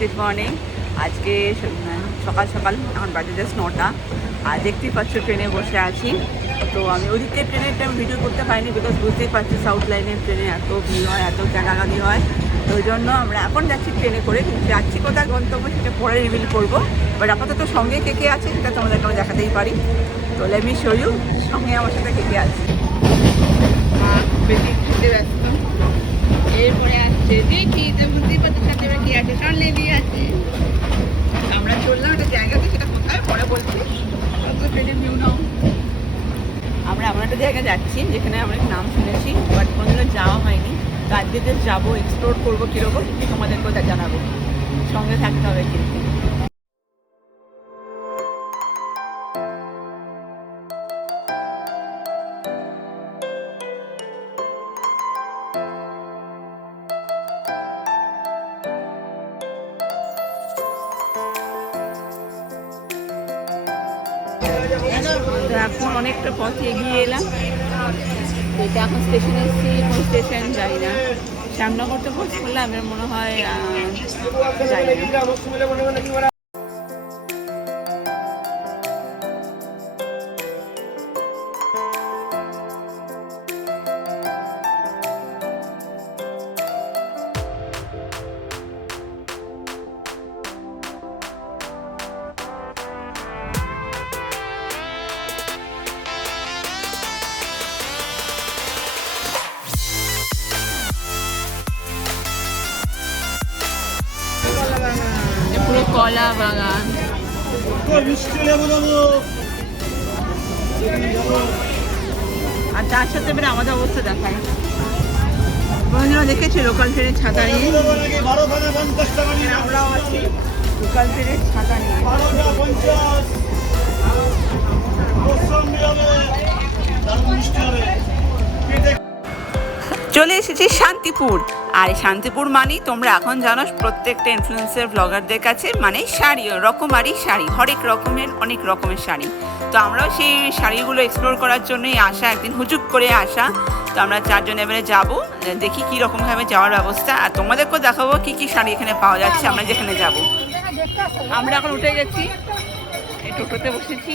Good morning. আজকে সকাল সকাল এখন বাজে জাস্ট 9টা। আর দেখতেই পাচ্ছ ট্রেনে বসে আছি। তো আমি ওদিকে ট্রেনের টাইম ভিডিও করতে পারিনি, বিকজ বুঝতেই পারছি সাউথ লাইনের ট্রেনে এত ভিড় হয়, এত গালাগালি হয়। তো ওই জন্য আমরা এখন যাচ্ছি ট্রেনে করে, কিন্তু যাচ্ছি কোথায় গন্তব্য সেটা পরে রিভিল করবো। বাট আপাতত সঙ্গে কে কে আছে সেটা তোমাদেরকে আমি দেখাতেই পারি। তো লেট মি শো ইউ সঙ্গে আমার সাথে কে কে আছে। বেশি খেতে ব্যস্ত। এরপরে আসছে দেখি তো বুঝতেই পারছি সাথে কি আছে, সামনে দিয়ে আছে। আমরা চললাম একটা জায়গাতে, সেটা কোথায় পরে বলছি। ট্রেনের ভিউ নাও। আমরা এমন একটা জায়গায় যাচ্ছি যেখানে আমরা নাম শুনেছি বাট কোনোদিনও যাওয়া হয়নি। তো আজকে যে যাবো, এক্সপ্লোর করবো কীরকম তোমাদেরকেও তা জানাবো। সঙ্গে থাকতে হবে কিন্তু। এখন অনেকটা পথ এগিয়ে এলাম। এটা এখন স্টেশনে এসেছি, কোন স্টেশন যাই না। শ্যামনগর তো খোঁজ করলাম, এর মনে হয় যাই না। পুরো কলা বাগান। আর তার সাথে এবারে আমাদের অবস্থা দেখায়। বন্ধুরা দেখেছি লোকাল ট্রেনের ছাতা নিয়ে, আমরাও আছি লোকাল ট্রেনের ছাতা নিয়ে। চলে এসেছি শান্তিপুর। আর শান্তিপুর মানেই তোমরা এখন জানো প্রত্যেকটা ইনফ্লুয়েন্সার ব্লগারদের কাছে মানে শাড়ি, রকমারি শাড়ি, হরেক রকমের অনেক রকমের শাড়ি। তো আমরাও সেই শাড়িগুলো এক্সপ্লোর করার জন্যই আসা, একদিন হুজুক করে আসা। তো আমরা চারজন এবারে যাবো, দেখি কী রকমভাবে যাওয়ার ব্যবস্থা, আর তোমাদেরকেও দেখাবো কী কী শাড়ি এখানে পাওয়া যাচ্ছে আমরা যেখানে যাব। আমরা এখন উঠে গেছি, এই টোটোতে বসেছি।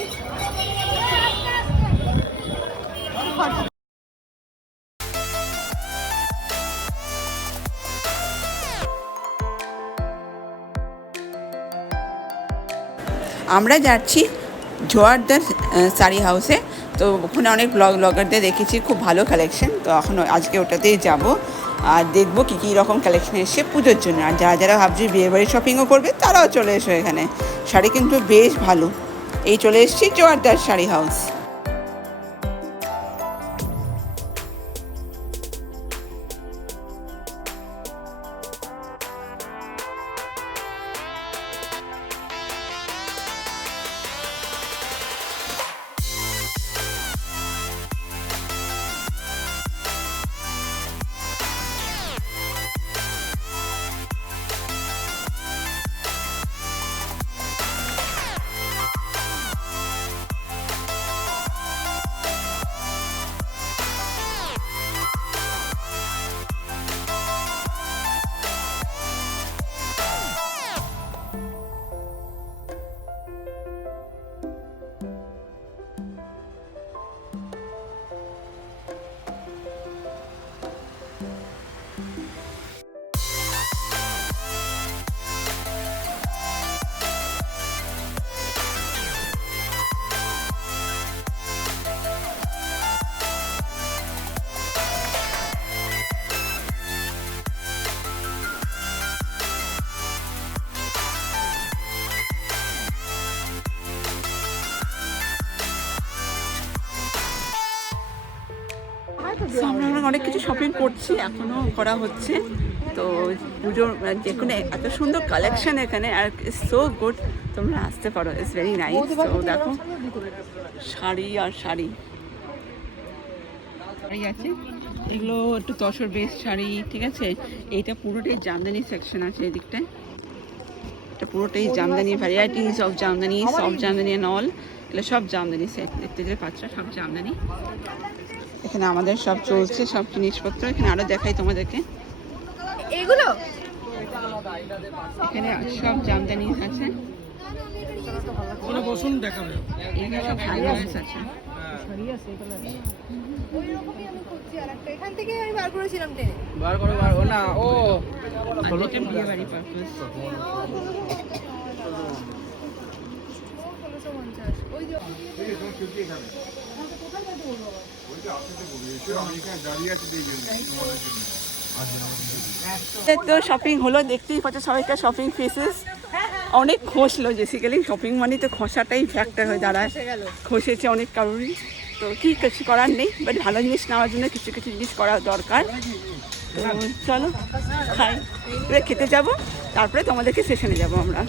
আমরা যাচ্ছি জোয়ারদার শাড়ি হাউসে। তো ওখানে অনেক ব্লগারদের দেখেছি, খুব ভালো কালেকশন। তো এখন আজকে ওটাতেই যাব আর দেখবো কী কী রকম কালেকশন এসছে পুজোর জন্য। আর যারা যারা ভাবছি বিয়েবাড়ির শপিংও করবে তারাও চলে এসো এখানে। শাড়ি কিন্তু বেশ ভালো। এই চলে এসেছি জোয়ারদার শাড়ি হাউস। আমরা অনেক কিছু শপিং করছি, এখনও করা হচ্ছে। তো পুজোর যেখানে এত সুন্দর কালেকশন এখানে, আর সো গুড, তোমরা আসতে পারো, ইটস ভেরি নাইস। তো দেখো শাড়ি আর শাড়ি শাড়ি আছে, এগুলো একটু তসর বেস শাড়ি, ঠিক আছে। এইটা পুরোটাই জামদানি সেকশন আছে এই দিকটায়। এটা পুরোটাই Jamdani, varieties of Jamdani, soft Jamdani and all. এগুলো সব জামদানি সেট, দেখতে যে পাচ্ছ সব জামদানি। এখানে আমাদের সব চলছে, সব জিনিসপত্র। এখানে আরো দেখাই তোমাদেরকে। এগুলো এখানে সব জামদানি আছে, বসুন দেখাবে। এখানে সব সানগ্লাস আছে। এখান থেকে আমি বার করেছিলাম টেনে। বার করে ও না ও আর এটা বিয়ে বাড়ি পারপাস। 1650 ওই যে তো শপিং হলো, দেখতেই পাচ্ছ সবাইকার শপিং ফেসেস অনেক খসলো। বেসিক্যালি শপিং মানে তো খসাটাই ফ্যাক্টর হয়ে দাঁড়ায়, খসেছে অনেক কারোরই। তো কি কিছু করার নেই, বাট ভালো জিনিস নেওয়ার জন্য কিছু কিছু জিনিস করা দরকার। তো চলো খাই, এবার খেতে যাব, তারপরে তোমাদেরকে সেশনে যাব আমরা।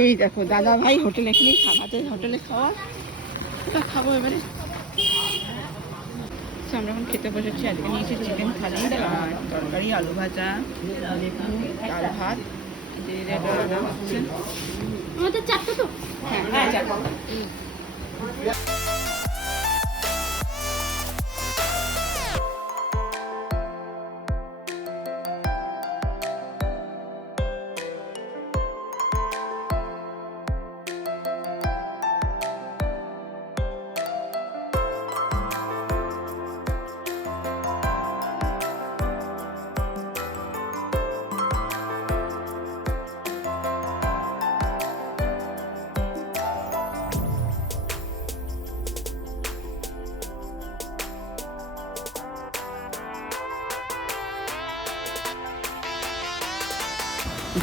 এই দেখো দাদা ভাই হোটেল, এখানেই খাওয়াতে, হোটেলে খাওয়া খাবো এবারে। আমরা এখন খেতে বসেছি। আজকে নিয়েছি চিকেন থালি, আর তরকারি, আলু ভাজা, ডাল ভাত। আমাদের চারটে তো। হ্যাঁ হ্যাঁ চারটে।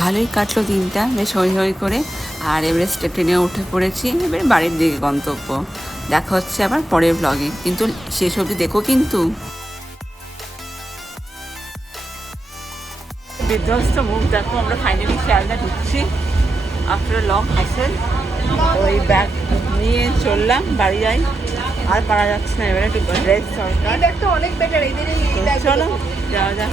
ভালোই কাটলো দিনটা, বেশ হই হই করে। আর এভারেস্টে ট্রেনে উঠে পড়েছি, এবারে বাড়ির দিকে গন্তব্য। দেখা হচ্ছে আবার পরের ব্লগে, কিন্তু শেষ অবধি দেখো কিন্তু। বিধ্বস্ত মুখ দেখো, আমরা ফাইনালি শিয়ালদা ঢুকছি আফটার লং হ্যাসেল। ওই ব্যাগ নিয়ে চললাম, বাড়ি যাই, আর পারা যাচ্ছে না, এবারে একটু ড্রেস দরকার। এই ব্যাগটা অনেক বেটার, এদের এই তো ব্যাগ চলো যাওয়া যাক।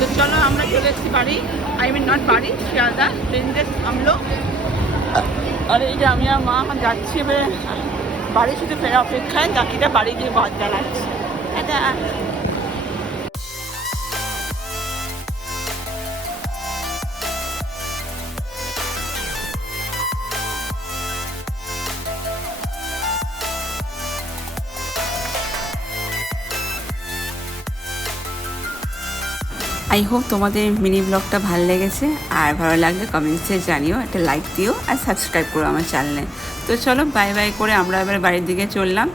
তো চলো আমরা চলে এসেছি বাড়ি, আই মিন নট বাড়ি, শিয়ালদা। ট্রেনতে থামলো, আর এই যে আমি আর মা এখন যাচ্ছি এবারে বাড়ি, শুধু ফেরা অপেক্ষায়, বাকিটা বাড়ি গিয়ে বাদ জানাচ্ছি। এটা আই হোপ তোমাদের মিনি ব্লগটা ভালো লেগেছে, আর ভালো লাগলে কমেন্টসে জানিও, একটা লাইক দিও আর সাবস্ক্রাইব করো আমার চ্যানেলে। তো চলো বাই বাই করে আমরা এবার বাড়ির দিকে চললাম।